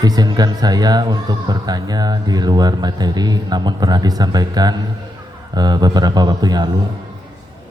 Izinkan saya untuk bertanya di luar materi, namun pernah disampaikan beberapa waktu yang lalu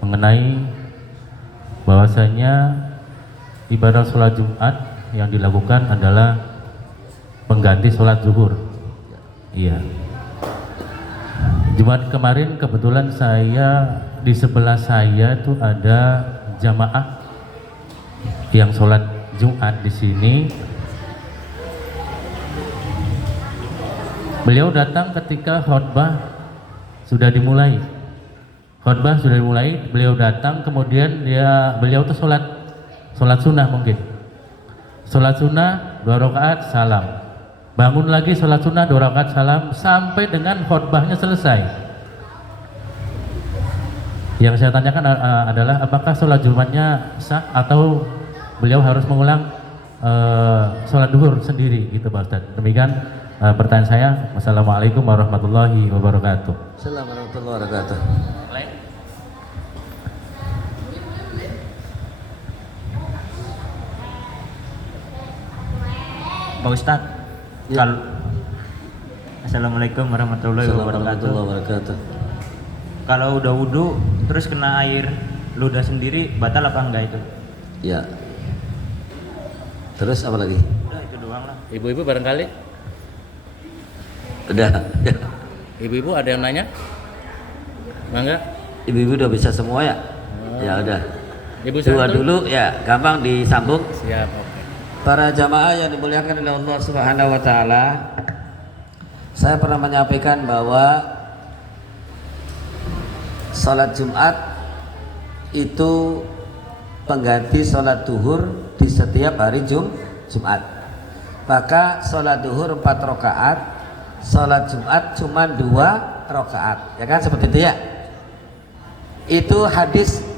mengenai bahwasanya ibadah sholat Jumat yang dilakukan adalah pengganti sholat zuhur. Iya. Jumat kemarin kebetulan saya di sebelah saya itu ada jamaah yang sholat Jumat di sini. Beliau datang ketika khutbah sudah dimulai. Khutbah sudah dimulai, beliau datang, kemudian beliau tuh sholat sunnah mungkin. Sholat sunnah 2 rakaat salam. Bangun lagi sholat sunnah 2 rakaat salam sampai dengan khutbahnya selesai. Yang saya tanyakan adalah apakah sholat Jumatnya sah atau beliau harus mengulang sholat duhur sendiri gitu Pak Ustadz. Demikian pertanyaan saya. Wassalamualaikum warahmatullahi wabarakatuh. Assalamualaikum warahmatullahi wabarakatuh. Pak Ustadz, Ya. Assalamualaikum warahmatullahi wabarakatuh. Kalau udah wudhu terus kena air ludah sendiri, batal apa enggak itu? Ya. Terus apa lagi? Udah itu doang lah. Ibu-ibu barangkali? Udah. Ibu-ibu ada yang nanya? Mangga? Ibu-ibu udah bisa semua ya? Ya udah. Ibu Dua satu? dulu ya, gampang disambung. Siap, oke. Para jamaah yang dimuliakan oleh Allah Subhanahu wa taala, saya pernah menyampaikan bahwa salat Jumat itu pengganti salat duhur di setiap hari Jumat. Maka salat duhur 4 rakaat, salat Jumat cuma 2 rakaat. Ya kan seperti itu ya? Itu hadis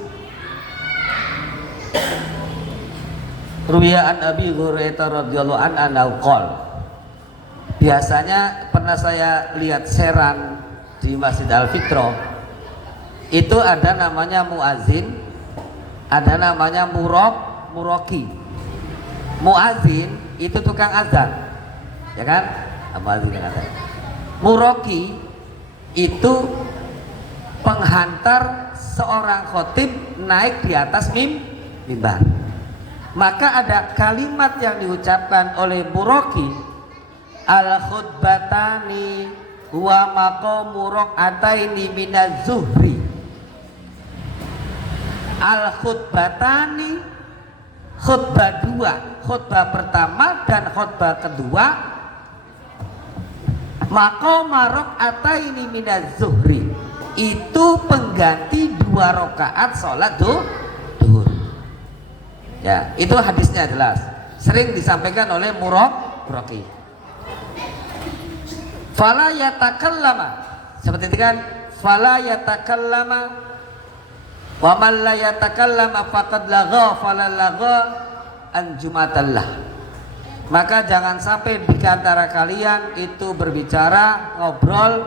Ruwiya an Abi Hurairah radhiyallahu anhu qol. Biasanya pernah saya lihat Serang di Masjid Al-Fitrah. Itu ada namanya muazin, ada namanya muroki. Muazin itu tukang azan, ya kan? Muazin yang azan. Muroki itu penghantar seorang khotib naik di atas mimbar. Maka ada kalimat yang diucapkan oleh muroki, al khutbatani huwa maqamu rak'ataini minaz zuhri. Al khutbatani, khutbah 2, khutbah pertama dan khutbah kedua, maqamu rak'ataini minaz zuhri, itu pengganti 2 rakaat salat duhur. Ya, itu hadisnya jelas. Sering disampaikan oleh muroki. Fala yatakallama, seperti itu kan? Fala yatakallama wa man la yatakallama faqad lagha fala lagha an jumatallah. Maka jangan sampai di antara kalian itu berbicara, ngobrol.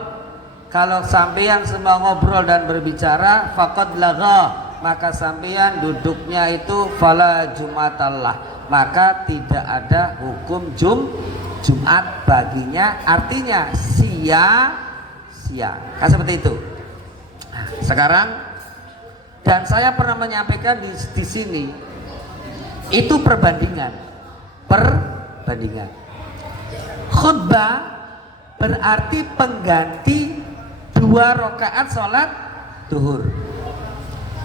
Kalau sampeyan semua ngobrol dan berbicara, faqad lagha, maka sampeyan duduknya itu fala jumatallah, maka tidak ada hukum Jumat baginya, artinya sia-sia. Kan seperti itu. Sekarang, dan saya pernah menyampaikan di sini itu perbandingan. Khutbah berarti pengganti 2 rakaat sholat duhur.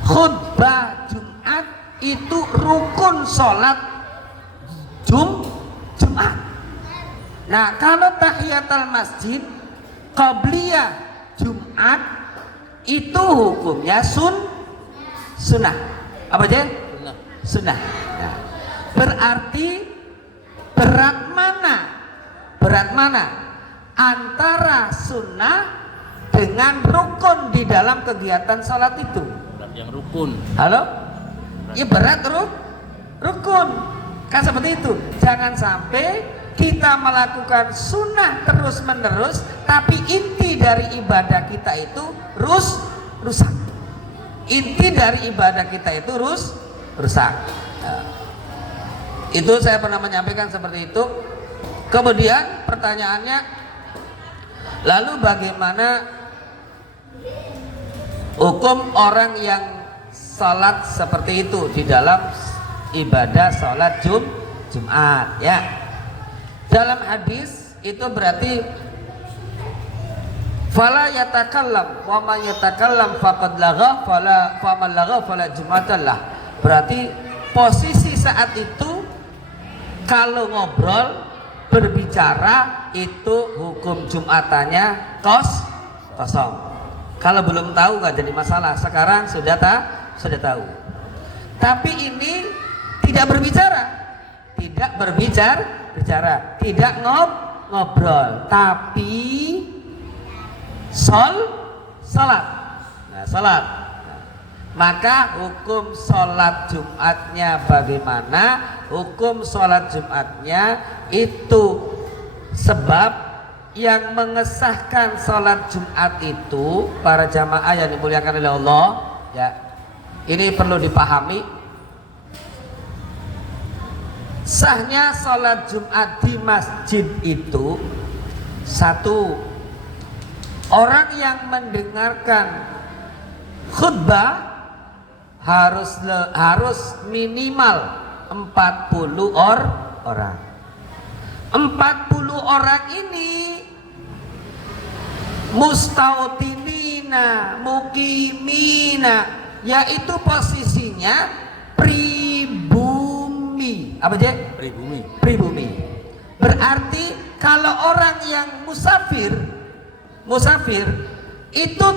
Khutbah Jumat itu rukun sholat Jumat. Nah, kalau tahiyatul masjid qabliyah Jumat itu hukumnya sunnah. Apa aja? Sunnah. Nah, berarti berat mana antara sunnah dengan rukun di dalam kegiatan sholat itu? Yang rukun. Halo? Ya berat rukun. Kan seperti itu. Jangan sampai kita melakukan sunnah terus menerus, tapi inti dari ibadah kita itu rusak. Inti dari ibadah kita itu rusak. Itu saya pernah menyampaikan seperti itu. Kemudian pertanyaannya, lalu bagaimana hukum orang yang salat seperti itu di dalam ibadah salat Jumat ya? Dalam hadis itu berarti fala yatakallam wa man yatakallam faqad lagha fala faman lagha fala jum'atallah. Berarti posisi saat itu kalau ngobrol berbicara itu hukum Jumatannya kosong. Kalau belum tahu nggak jadi masalah. Sekarang sudah tahu. Tapi ini tidak berbicara, tidak ngobrol, tapi salat. Nah, salat. Maka hukum sholat Jumatnya bagaimana? Hukum sholat Jumatnya itu sebab yang mengesahkan sholat Jumat itu para jamaah yang dimuliakan oleh Allah ya. Ini perlu dipahami. Sahnya sholat Jumat di masjid itu satu, orang yang mendengarkan khutbah harus minimal 40 orang. 40 orang ini mustautinina, mukimina, yaitu posisinya pribumi. Apa aja? Pribumi. Berarti kalau orang yang musafir itu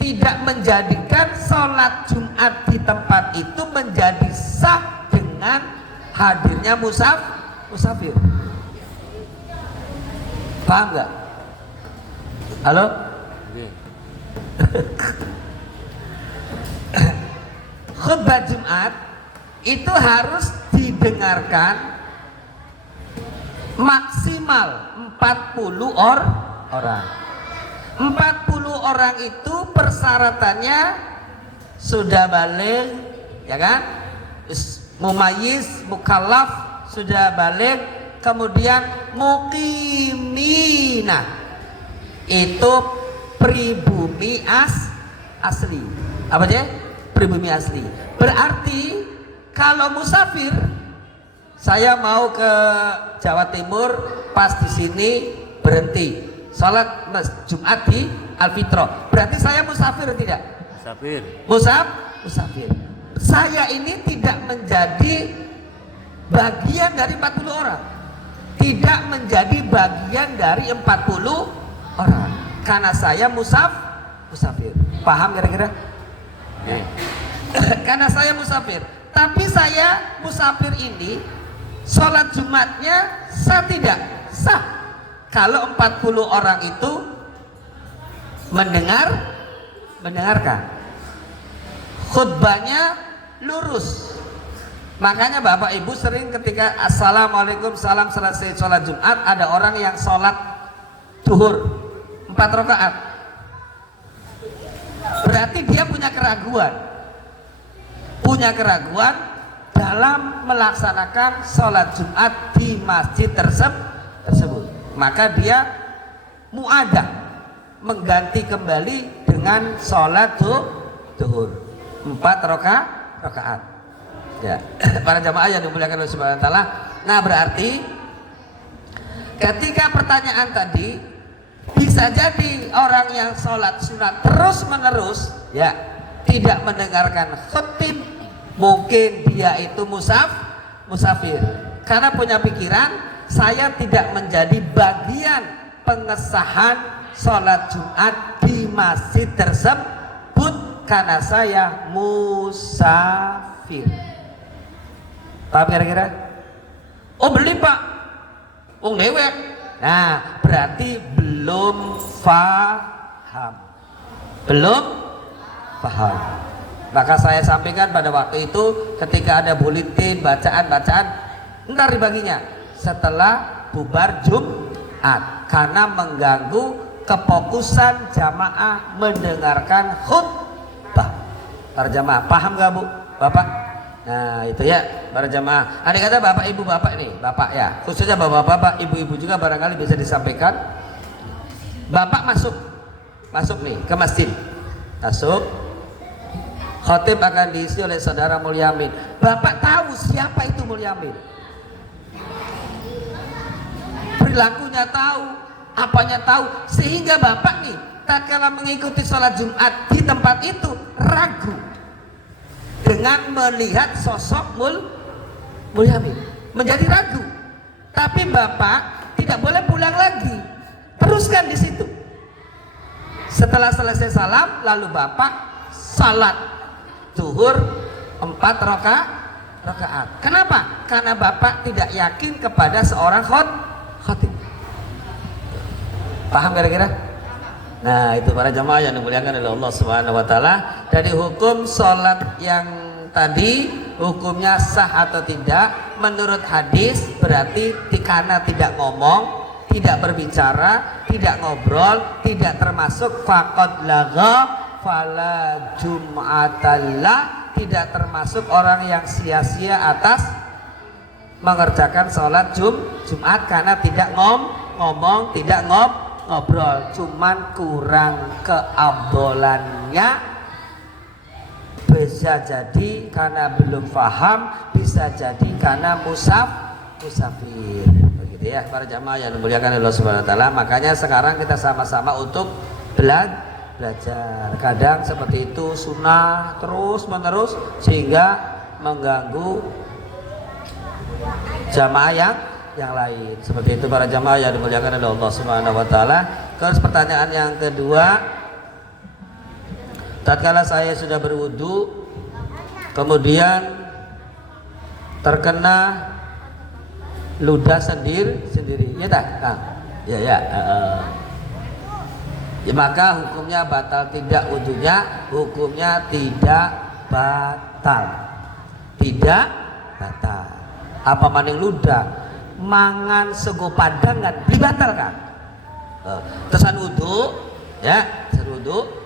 tidak menjadikan sholat Jumat di tempat itu menjadi sah dengan hadirnya musafir. Paham nggak? Halo? Khutbah Jumat itu harus didengarkan maksimal 40 orang. 40 orang itu persyaratannya sudah balik, ya kan? Mumayyiz, mukallaf, sudah balik, kemudian mukimina, itu pribumi asli. Apa aja? Pribumi asli. Berarti kalau musafir, saya mau ke Jawa Timur, pas di sini berhenti salat Jumat di Alfitroh, berarti saya musafir tidak? Musafir. Saya ini tidak menjadi bagian dari 40 orang, tidak menjadi bagian dari 40 orang, karena saya musafir. Paham kira-kira? Karena saya musafir. Tapi saya musafir ini sholat Jumatnya sah tidak? Sah. Kalau 40 orang itu mendengarkan khutbahnya lurus. Makanya Bapak Ibu sering ketika assalamualaikum salam selesai sholat Jumat, ada orang yang sholat zuhur 4 rakaat. Berarti dia punya keraguan dalam melaksanakan sholat Jumat di masjid tersebut. Maka dia muadah mengganti kembali dengan sholat zuhur 4 rakaat. Ya, para jamaah yang dimuliakan oleh Subhanahu wa taala. Nah, berarti ketika pertanyaan tadi, bisa jadi orang yang sholat sunat terus menerus ya tidak mendengarkan khatib, mungkin dia itu musafir karena punya pikiran saya tidak menjadi bagian pengesahan sholat Jumat di masjid tersebut karena saya musafir. Paham kira-kira? Oh beli pak, oh lewat. Nah berarti belum paham. Maka saya sampaikan pada waktu itu ketika ada buletin bacaan, ntar dibaginya setelah bubar Jumat karena mengganggu kefokusan jamaah mendengarkan khutbah. Para jamaah paham gak Bu? Bapak? Nah itu ya para jamaah. Andai kata bapak ibu bapak nih, bapak ya, khususnya bapak-bapak, ibu-ibu juga barangkali bisa disampaikan. Bapak masuk nih ke masjid, masuk. Khotib akan diisi oleh saudara Mulyamin. Bapak tahu siapa itu Mulyamin, perilakunya tahu, apanya tahu, sehingga bapak nih tatkala mengikuti sholat Jumat di tempat itu ragu dengan melihat sosok Mulyamin, menjadi ragu. Tapi bapak tidak boleh pulang lagi, teruskan di situ. Setelah selesai salam, lalu bapak salat zuhur 4 rakaat. Kenapa? Karena bapak tidak yakin kepada seorang khotib. Paham kira-kira? Nah itu para jamaah yang dimuliakan oleh Allah Subhanahu Wa Taala. Dari hukum sholat yang tadi, hukumnya sah atau tidak menurut hadis, berarti karena tidak ngomong, tidak berbicara, tidak ngobrol, tidak termasuk faqad lagha fala jum'atallah, tidak termasuk orang yang sia-sia atas mengerjakan sholat Jumat karena tidak ngomong, tidak ngobrol, cuman kurang keabdolannya. Bisa jadi karena belum paham, bisa jadi karena musafir. Begitu ya para jamaah yang dimuliakan Allah Subhanahu Wa Taala. Makanya sekarang kita sama-sama untuk belajar. Kadang seperti itu sunnah terus menerus sehingga mengganggu jamaah yang lain. Seperti itu para jamaah yang dimuliakan oleh Allah Subhanahu Wa Taala. Terus pertanyaan yang kedua, tatkala saya sudah berwudu kemudian terkena ludah sendiri, ya tak? Nah, ya. Ya, maka hukumnya batal tidak wudunya, hukumnya tidak batal. Apa maning ludah mangan sego padang kan dibatalkan. Terusan wudu ya,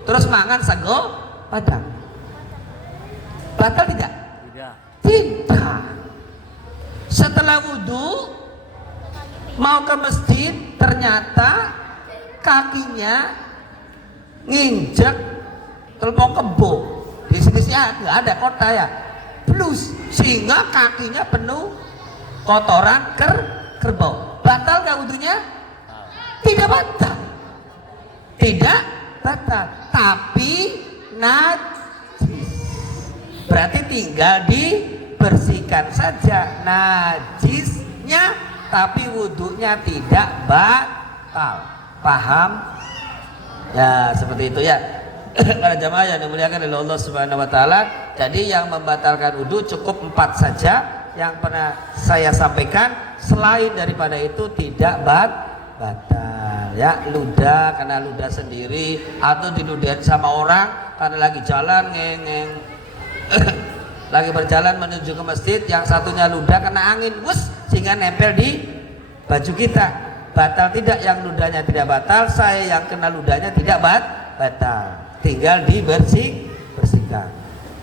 terus mangan sego padang batal tidak? Tidak. Setelah wudu mau ke masjid ternyata kakinya nginjek telepon kebo, di sini nggak ada kota ya, plus sehingga kakinya penuh kotoran kerbau. Batal nggak wudunya? Tidak batal, tapi najis. Berarti tinggal dibersihkan saja najisnya, tapi wudunya tidak batal. Paham? Ya seperti itu ya para jamaah yang dimuliakan oleh Allah Subhanahu Wa Taala. Jadi yang membatalkan wudu cukup 4 saja yang pernah saya sampaikan. Selain daripada itu tidak batal ya. Ludah karena ludah sendiri, atau diludahin sama orang karena lagi jalan ngeng lagi berjalan menuju ke masjid, yang satunya ludah kena angin sehingga nempel di baju kita. Batal tidak? Yang ludahnya tidak batal, saya yang kena ludahnya tidak batal, tinggal